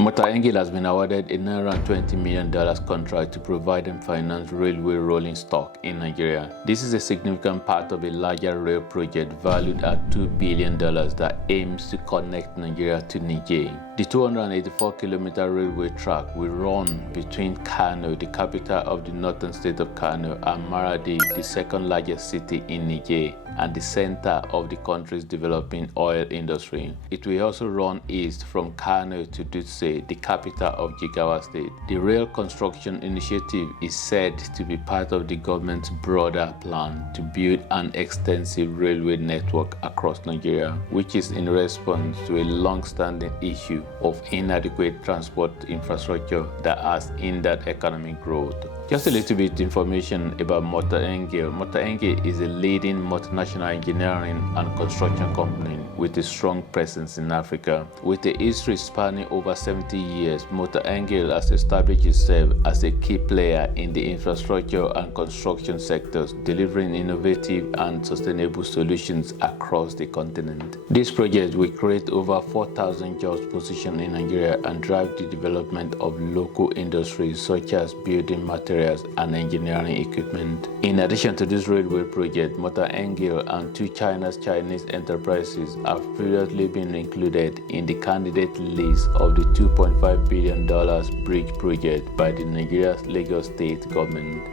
Mota-Engil has been awarded a $920 million contract to provide and finance railway rolling stock in Nigeria. This is a significant part of a larger rail project valued at $2 billion that aims to connect Nigeria to Niger. The 284-kilometer railway track will run between Kano, the capital of the northern state of Kano, and Maradi, the second largest city in Niger and the center of the country's developing oil industry. It will also run east from Kano to Dutse, the capital of Jigawa State. The rail construction initiative is said to be part of the government's broader plan to build an extensive railway network across Nigeria, which is in response to a long-standing issue of inadequate transport infrastructure that has hindered economic growth. Just a little bit information about Mota-Engil. Mota-Engil is a leading multinational engineering and construction company with a strong presence in Africa. With a history spanning over 70 years, Mota-Engil has established itself as a key player in the infrastructure and construction sectors, delivering innovative and sustainable solutions across the continent. This project will create over 4,000 jobs positions in Nigeria and drive the development of local industries such as building materials and engineering equipment. In addition to this railway project, Mota-Engil and two Chinese enterprises have previously been included in the candidate list of the $2.5 billion bridge project by the Nigeria Lagos State government.